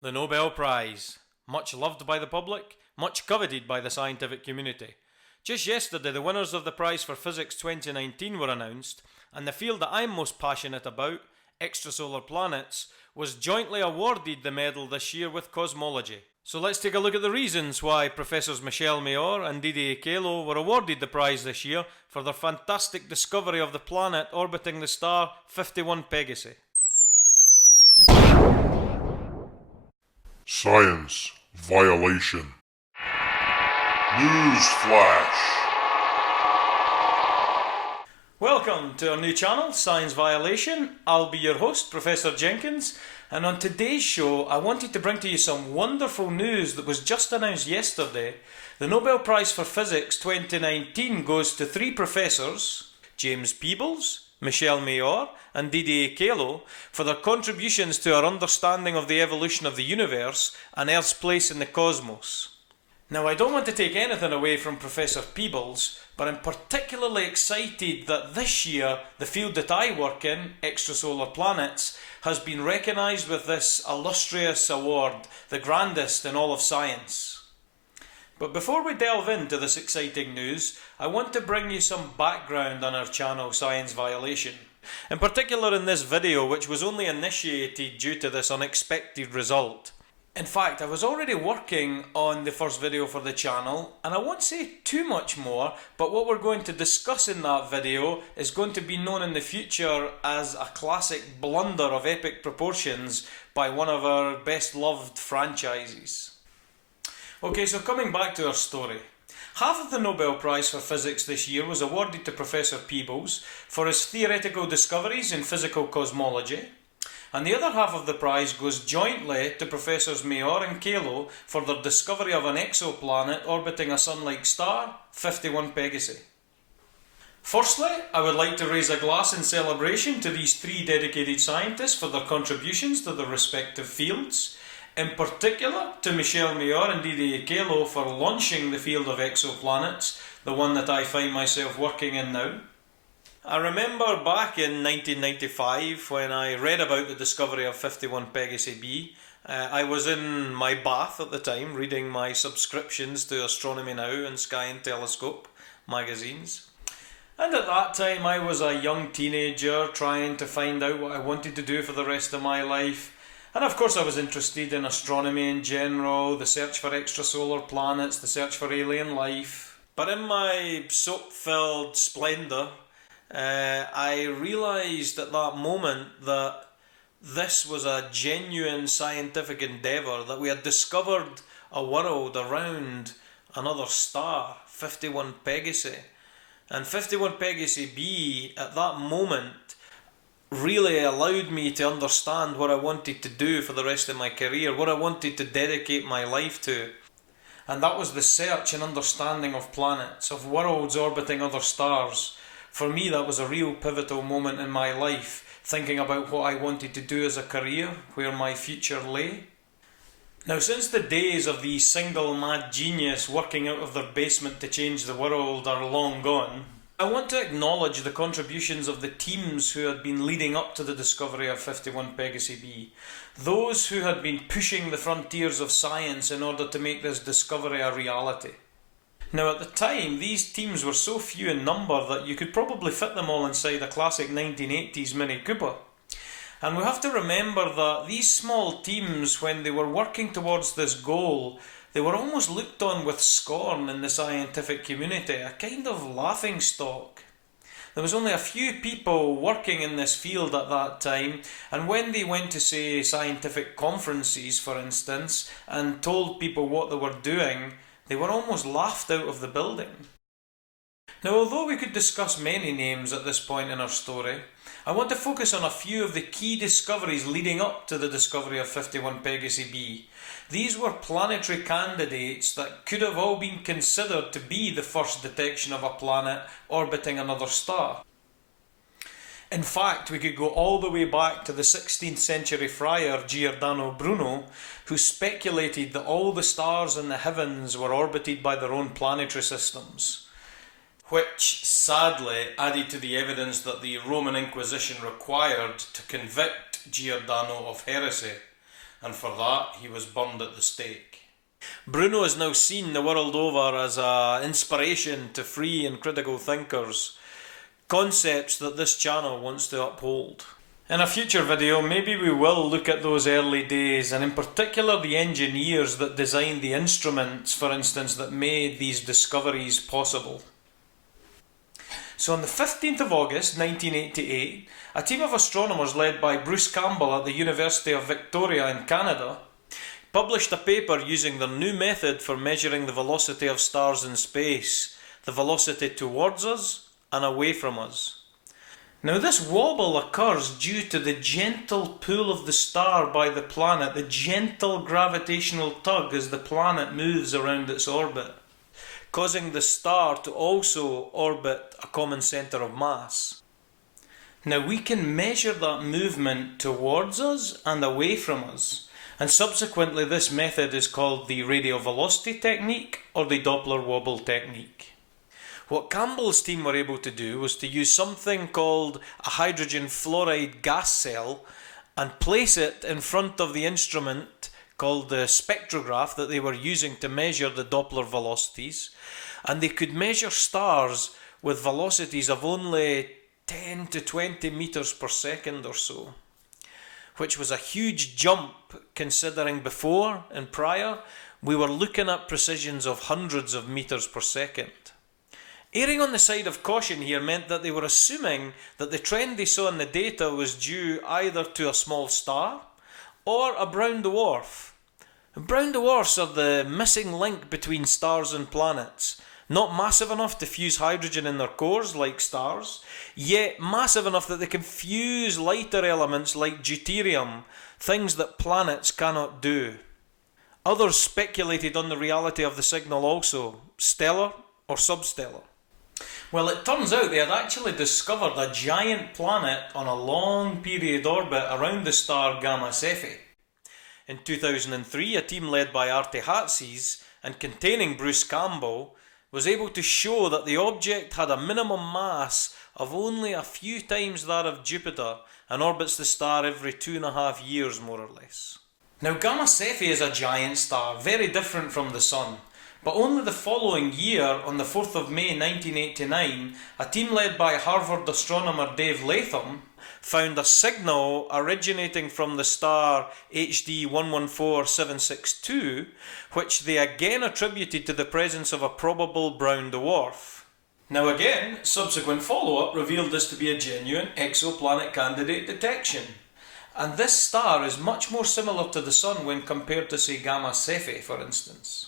The Nobel Prize. Much loved by the public, much coveted by the scientific community. Just yesterday, the winners of the Prize for Physics 2019 were announced, and the field that I'm most passionate about, extrasolar planets, was jointly awarded the medal this year with cosmology. So let's take a look at the reasons why Professors Mayor and Queloz were awarded the prize this year for their fantastic discovery of the planet orbiting the star 51 Pegasi. Science violation. News flash. Welcome to our new channel, Science Violation. I'll be your host, Professor Jenkins, and on today's show I wanted to bring to you some wonderful news that was just announced yesterday. The Nobel Prize for Physics 2019 goes to three professors, James Peebles, Michel Mayor and Queloz, for their contributions to our understanding of the evolution of the universe and Earth's place in the cosmos. Now, I don't want to take anything away from Professor Peebles, but I'm particularly excited that this year the field that I work in, extrasolar planets, has been recognised with this illustrious award, the grandest in all of science. But before we delve into this exciting news, I want to bring you some background on our channel Science Violation. In particular in this video, which was only initiated due to this unexpected result. In fact, I was already working on the first video for the channel, and I won't say too much more, but what we're going to discuss in that video is going to be known in the future as a classic blunder of epic proportions by one of our best loved franchises. Okay, so coming back to our story. Half of the Nobel Prize for Physics this year was awarded to Professor Peebles for his theoretical discoveries in physical cosmology, and the other half of the prize goes jointly to Professors Mayor and Queloz for their discovery of an exoplanet orbiting a sun-like star, 51 Pegasi. Firstly, I would like to raise a glass in celebration to these three dedicated scientists for their contributions to their respective fields. In particular, to Michel Mayor and Queloz for launching the field of exoplanets, the one that I find myself working in now. I remember back in 1995 when I read about the discovery of 51 Pegasi b. I was in my bath at the time reading my subscriptions to Astronomy Now and Sky and Telescope magazines. And at that time I was a young teenager trying to find out what I wanted to do for the rest of my life. And of course I was interested in astronomy in general, the search for extrasolar planets, the search for alien life. But in my soap-filled splendour, I realised at that moment that this was a genuine scientific endeavour, that we had discovered a world around another star, 51 Pegasi. And 51 Pegasi b at that moment really allowed me to understand what I wanted to do for the rest of my career, what I wanted to dedicate my life to. And that was the search and understanding of planets, of worlds orbiting other stars. For me, that was a real pivotal moment in my life, thinking about what I wanted to do as a career, where my future lay. Now, since the days of the single mad genius working out of their basement to change the world are long gone, I want to acknowledge the contributions of the teams who had been leading up to the discovery of 51 Pegasi b. Those who had been pushing the frontiers of science in order to make this discovery a reality. Now, at the time, these teams were so few in number that you could probably fit them all inside a classic 1980s Mini Cooper. And we have to remember that these small teams, when they were working towards this goal, they were almost looked on with scorn in the scientific community, a kind of laughingstock. There was only a few people working in this field at that time, and when they went to, say, scientific conferences, for instance, and told people what they were doing, they were almost laughed out of the building. Now, although we could discuss many names at this point in our story, I want to focus on a few of the key discoveries leading up to the discovery of 51 Pegasi b. These were planetary candidates that could have all been considered to be the first detection of a planet orbiting another star. In fact, we could go all the way back to the 16th century friar Giordano Bruno, who speculated that all the stars in the heavens were orbited by their own planetary systems, which sadly added to the evidence that the Roman Inquisition required to convict Giordano of heresy. and for that he was burned at the stake. Bruno is now seen the world over as an inspiration to free and critical thinkers, concepts that this channel wants to uphold. In a future video, maybe we will look at those early days, and in particular the engineers that designed the instruments, for instance, that made these discoveries possible. So on the 15th of August 1988, a team of astronomers led by Bruce Campbell at the University of Victoria in Canada published a paper using their new method for measuring the velocity of stars in space, the velocity towards us and away from us. Now this wobble occurs due to the gentle pull of the star by the planet, the gentle gravitational tug as the planet moves around its orbit, causing the star to also orbit a common centre of mass. Now we can measure that movement towards us and away from us, and subsequently this method is called the radial velocity technique or the Doppler wobble technique. What Campbell's team were able to do was to use something called a hydrogen fluoride gas cell and place it in front of the instrument called the spectrograph that they were using to measure the Doppler velocities, and they could measure stars with velocities of only 10 to 20 meters per second or so, which was a huge jump considering before and prior we were looking at precisions of hundreds of meters per second. Erring on the side of caution here meant that they were assuming that the trend they saw in the data was due either to a small star or a brown dwarf. Brown dwarfs are the missing link between stars and planets, not massive enough to fuse hydrogen in their cores like stars, yet massive enough that they can fuse lighter elements like deuterium, things that planets cannot do. Others speculated on the reality of the signal also, stellar or substellar. Well, it turns out they had actually discovered a giant planet on a long period orbit around the star Gamma Cephei. In 2003, a team led by Hatzes and containing Bruce Campbell was able to show that the object had a minimum mass of only a few times that of Jupiter and orbits the star every 2.5 years more or less. Now Gamma Cephei is a giant star, very different from the Sun, but only the following year, on the 4th of May 1989, a team led by Harvard astronomer Dave Latham found a signal originating from the star HD 114762, which they again attributed to the presence of a probable brown dwarf. Now again, subsequent follow-up revealed this to be a genuine exoplanet candidate detection. And this star is much more similar to the Sun when compared to, say, Gamma Cephei, for instance.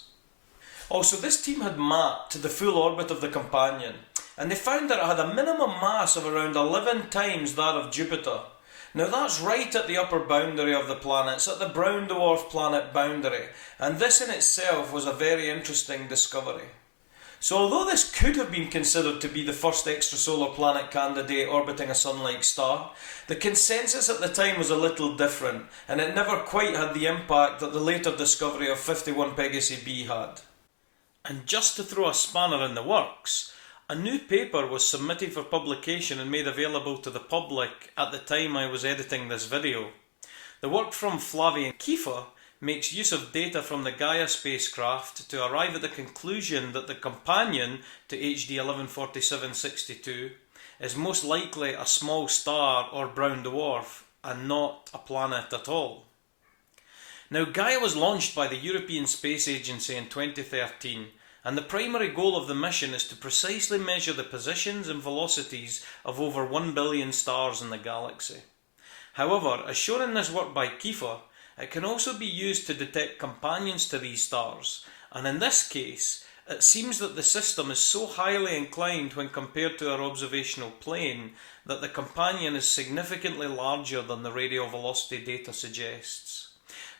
Also, this team had mapped the full orbit of the companion, and they found that it had a minimum mass of around 11 times that of Jupiter. Now that's right at the upper boundary of the planets, at the brown dwarf planet boundary, and this in itself was a very interesting discovery. So although this could have been considered to be the first extrasolar planet candidate orbiting a Sun-like star, the consensus at the time was a little different, and it never quite had the impact that the later discovery of 51 Pegasi b had. And just to throw a spanner in the works, a new paper was submitted for publication and made available to the public at the time I was editing this video. The work from Flavie and Kiefer makes use of data from the Gaia spacecraft to arrive at the conclusion that the companion to HD 114762 is most likely a small star or brown dwarf and not a planet at all. Now, Gaia was launched by the European Space Agency in 2013, and the primary goal of the mission is to precisely measure the positions and velocities of over 1 billion stars in the galaxy. However, as shown in this work by Kiefer, it can also be used to detect companions to these stars, and in this case, it seems that the system is so highly inclined when compared to our observational plane that the companion is significantly larger than the radial velocity data suggests.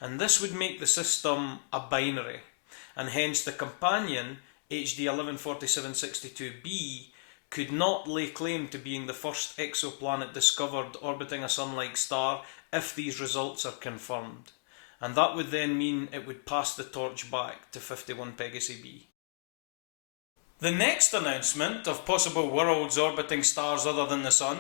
And this would make the system a binary, and hence the companion, HD 114762b, could not lay claim to being the first exoplanet discovered orbiting a Sun-like star if these results are confirmed. And that would then mean it would pass the torch back to 51 Pegasi b. The next announcement of possible worlds orbiting stars other than the Sun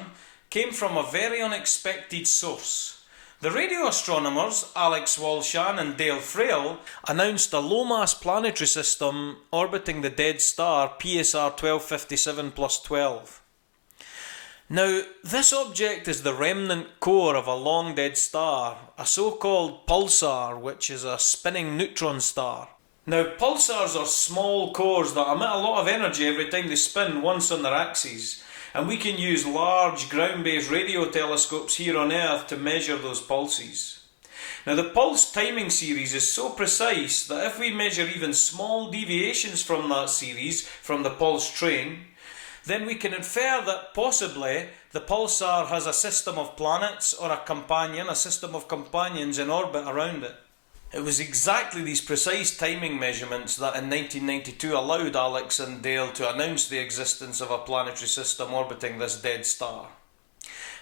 came from a very unexpected source. The radio astronomers Alex Walshan and Dale Frail announced a low-mass planetary system orbiting the dead star PSR 1257 plus 12. Now, this object is the remnant core of a long-dead star, a so-called pulsar, which is a spinning neutron star. Now, pulsars are small cores that emit a lot of energy every time they spin once on their axes, and we can use large ground-based radio telescopes here on Earth to measure those pulses. Now, the pulse timing series is so precise that if we measure even small deviations from that series, from the pulse train, then we can infer that possibly the pulsar has a system of planets or a system of companions in orbit around it. It was exactly these precise timing measurements that in 1992 allowed Alex and Dale to announce the existence of a planetary system orbiting this dead star.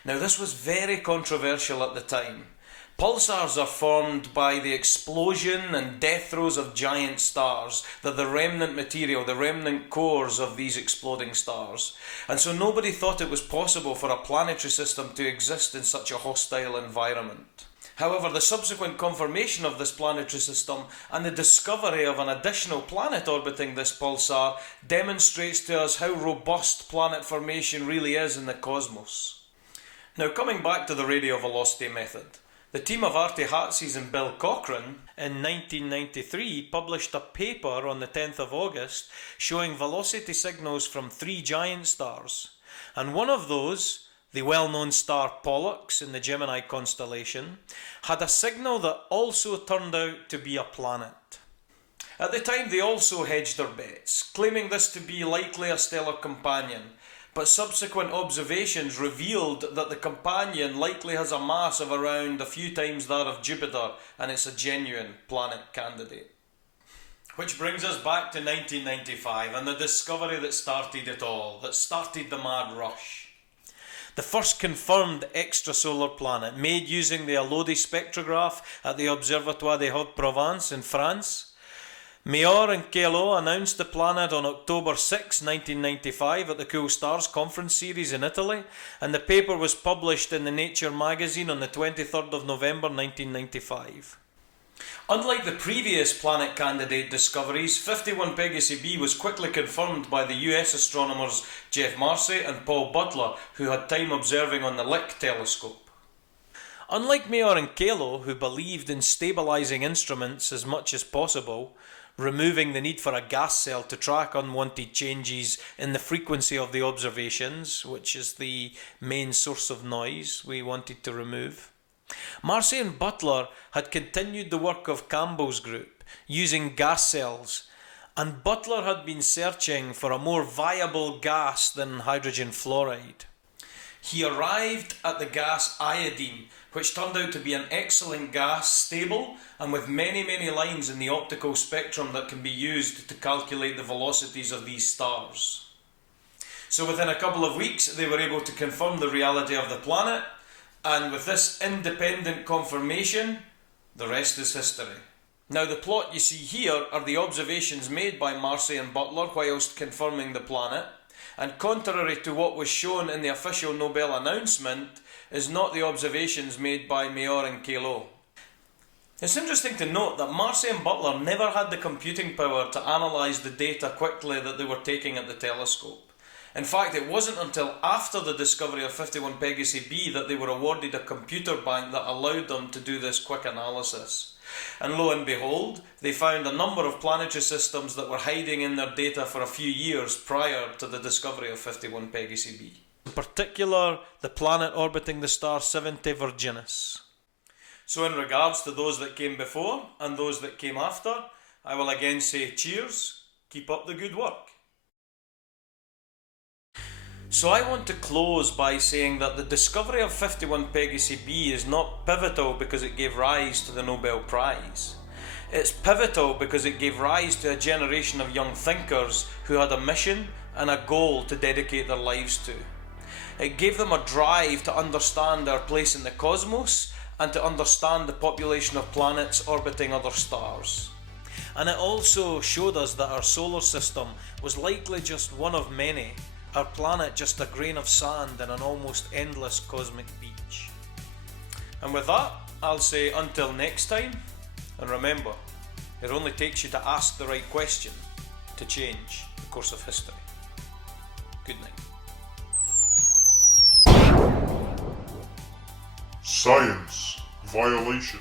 Now, this was very controversial at the time. Pulsars are formed by the explosion and death throes of giant stars. They're the remnant material, the remnant cores of these exploding stars. And so nobody thought it was possible for a planetary system to exist in such a hostile environment. However, the subsequent confirmation of this planetary system and the discovery of an additional planet orbiting this pulsar demonstrates to us how robust planet formation really is in the cosmos. Now, coming back to the radio velocity method, the team of Artie Hatzes and Bill Cochran in 1993 published a paper on the 10th of August showing velocity signals from 3 giant stars, and one of those, the well-known star Pollux in the Gemini constellation, had a signal that also turned out to be a planet. At the time, they also hedged their bets, claiming this to be likely a stellar companion, but subsequent observations revealed that the companion likely has a mass of around a few times that of Jupiter, and it's a genuine planet candidate. Which brings us back to 1995 and the discovery that started it all, that started the mad rush. The first confirmed extrasolar planet, made using the Elodie spectrograph at the Observatoire des Hauts-de-Provence in France. Mayor and Queloz announced the planet on October 6, 1995 at the Cool Stars Conference Series in Italy, and the paper was published in the Nature magazine on the 23rd of November 1995. Unlike the previous planet candidate discoveries, 51 Pegasi b was quickly confirmed by the US astronomers Jeff Marcy and Paul Butler, who had time observing on the Lick telescope. Unlike Mayor and Queloz, who believed in stabilising instruments as much as possible, removing the need for a gas cell to track unwanted changes in the frequency of the observations, which is the main source of noise we wanted to remove, Marcy and Butler had continued the work of Campbell's group, using gas cells, and Butler had been searching for a more viable gas than hydrogen fluoride. He arrived at the gas iodine, which turned out to be an excellent gas, stable, and with many lines in the optical spectrum that can be used to calculate the velocities of these stars. So within a couple of weeks they were able to confirm the reality of the planet, and with this independent confirmation, the rest is history. Now, the plot you see here are the observations made by Marcy and Butler whilst confirming the planet, and contrary to what was shown in the official Nobel announcement, is not the observations made by Mayor and Queloz. It's interesting to note that Marcy and Butler never had the computing power to analyse the data quickly that they were taking at the telescope. In fact, it wasn't until after the discovery of 51 Pegasi b that they were awarded a computer bank that allowed them to do this quick analysis. And lo and behold, they found a number of planetary systems that were hiding in their data for a few years prior to the discovery of 51 Pegasi b. In particular, the planet orbiting the star Cephei Virginis. So in regards to those that came before and those that came after, I will again say cheers, keep up the good work. So I want to close by saying that the discovery of 51 Pegasi b is not pivotal because it gave rise to the Nobel Prize. It's pivotal because it gave rise to a generation of young thinkers who had a mission and a goal to dedicate their lives to. It gave them a drive to understand our place in the cosmos and to understand the population of planets orbiting other stars. And it also showed us that our solar system was likely just one of many, our planet just a grain of sand in an almost endless cosmic beach. And with that, I'll say until next time, and remember, it only takes you to ask the right question to change the course of history. Good night. Science Violation.